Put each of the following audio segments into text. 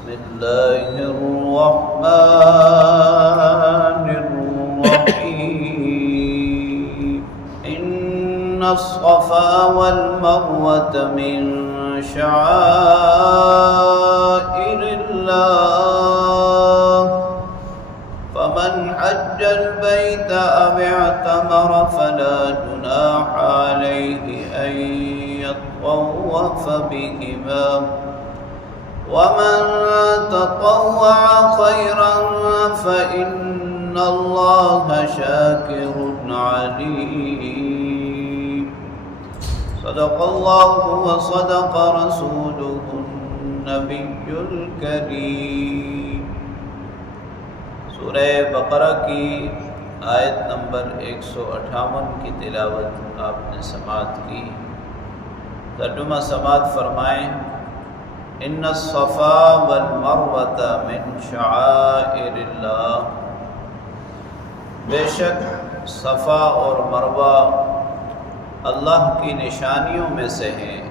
بسم الله الرحمن الرحيم إن الصفا والمروة من شعائر الله فمن حج البيت أو اعتمر فلا جناح عليه أن يطوف بهما ومن تطوع خيرا فإن الله شاكر عليم صدق الله وصدق رسوله النبي الكريم۔ سورہ بقرہ کی آیت نمبر 158 کی تلاوت آپ نے سماعت کی۔ ترجمہ سماعت فرمائیں۔ ان الصفا والمروۃ من شعائر اللہ، بے شک صفا اور مروہ اللہ کی نشانیوں میں سے ہیں۔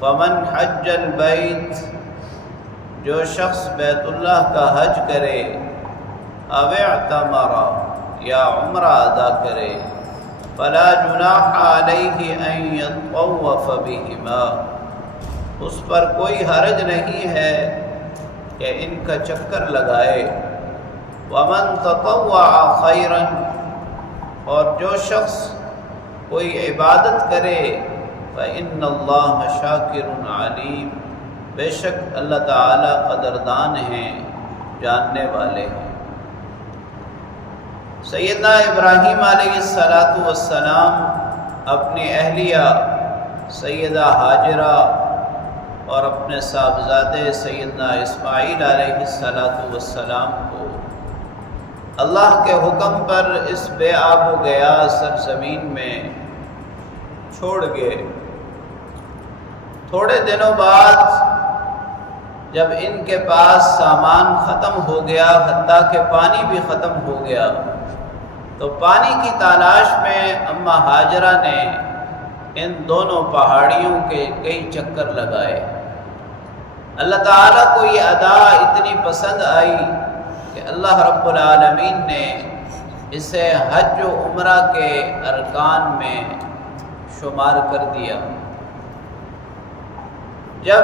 فمن حج البیت، جو شخص بیت اللہ کا حج کرے، او اعتمر یا عمرہ ادا کرے، فلا جناح علیہ ان یطوف بہما، اس پر کوئی حرج نہیں ہے کہ ان کا چکر لگائے۔ ومن تطوع خیرا، اور جو شخص کوئی عبادت کرے، فإن اللہ شاکر علیم، بے شک اللہ تعالی قدردان ہیں، جاننے والے ہیں۔ سیدنا ابراہیم علیہ السلام اپنی اہلیہ سیدہ حاجرہ اور اپنے صاحبزادے سیدنا اسماعیل علیہ السلام کو اللہ کے حکم پر اس بے آب و گیا سرزمین میں چھوڑ گئے۔ تھوڑے دنوں بعد جب ان کے پاس سامان ختم ہو گیا، حتیٰ کہ پانی بھی ختم ہو گیا، تو پانی کی تلاش میں اماں ہاجرہ نے ان دونوں پہاڑیوں کے کئی چکر لگائے۔ اللہ تعالیٰ کو یہ ادا اتنی پسند آئی کہ اللہ رب العالمین نے اسے حج و عمرہ کے ارکان میں شمار کر دیا۔ جب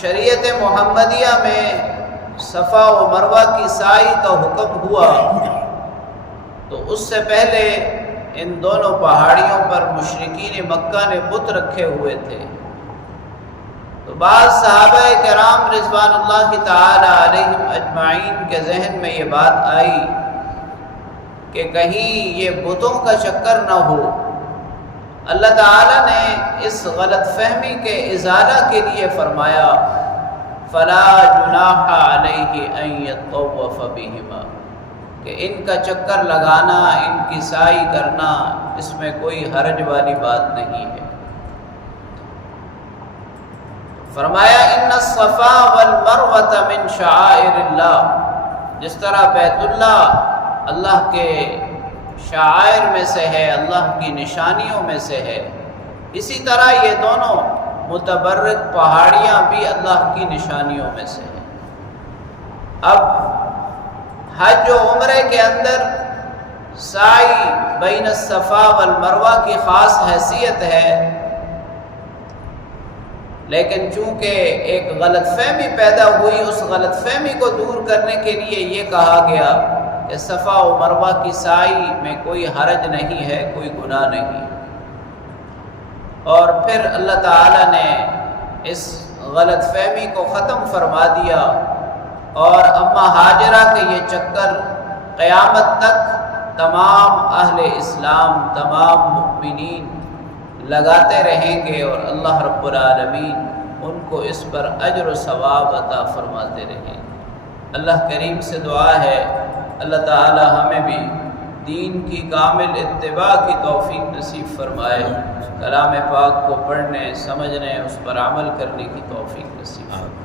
شریعت محمدیہ میں صفا و مروہ کی سعی کا حکم ہوا تو اس سے پہلے ان دونوں پہاڑیوں پر مشرکین مکہ نے بت رکھے ہوئے تھے۔ تو بعض صحابہ کرام رضوان اللہ تعالی علیہم اجمعین کے ذہن میں یہ بات آئی کہ کہیں یہ بتوں کا چکر نہ ہو۔ اللہ تعالی نے اس غلط فہمی کے ازالہ کے لیے فرمایا فلا جناح علیہ ان یطوف بہما، کہ ان کا چکر لگانا، ان کی سعی کرنا، اس میں کوئی حرج والی بات نہیں ہے۔ فرمایا ان الصفا والمروۃ من شعائر اللہ، جس طرح بیت اللہ اللہ کے شعائر میں سے ہے، اللہ کی نشانیوں میں سے ہے، اسی طرح یہ دونوں متبرک پہاڑیاں بھی اللہ کی نشانیوں میں سے ہیں۔ اب حج و عمرے کے اندر سعی بین الصفا والمروہ کی خاص حیثیت ہے، لیکن چونکہ ایک غلط فہمی پیدا ہوئی، اس غلط فہمی کو دور کرنے کے لیے یہ کہا گیا کہ صفا و مروہ کی سعی میں کوئی حرج نہیں ہے، کوئی گناہ نہیں۔ اور پھر اللہ تعالی نے اس غلط فہمی کو ختم فرما دیا، اور اماں ہاجرہ کے یہ چکر قیامت تک تمام اہل اسلام، تمام مؤمنین لگاتے رہیں گے، اور اللہ رب العالمین ان کو اس پر اجر و ثواب عطا فرماتے رہیں گے۔ اللہ کریم سے دعا ہے اللہ تعالی ہمیں بھی دین کی کامل اتباع کی توفیق نصیب فرمائے، کلام پاک کو پڑھنے، سمجھنے، اس پر عمل کرنے کی توفیق نصیب فرمائے۔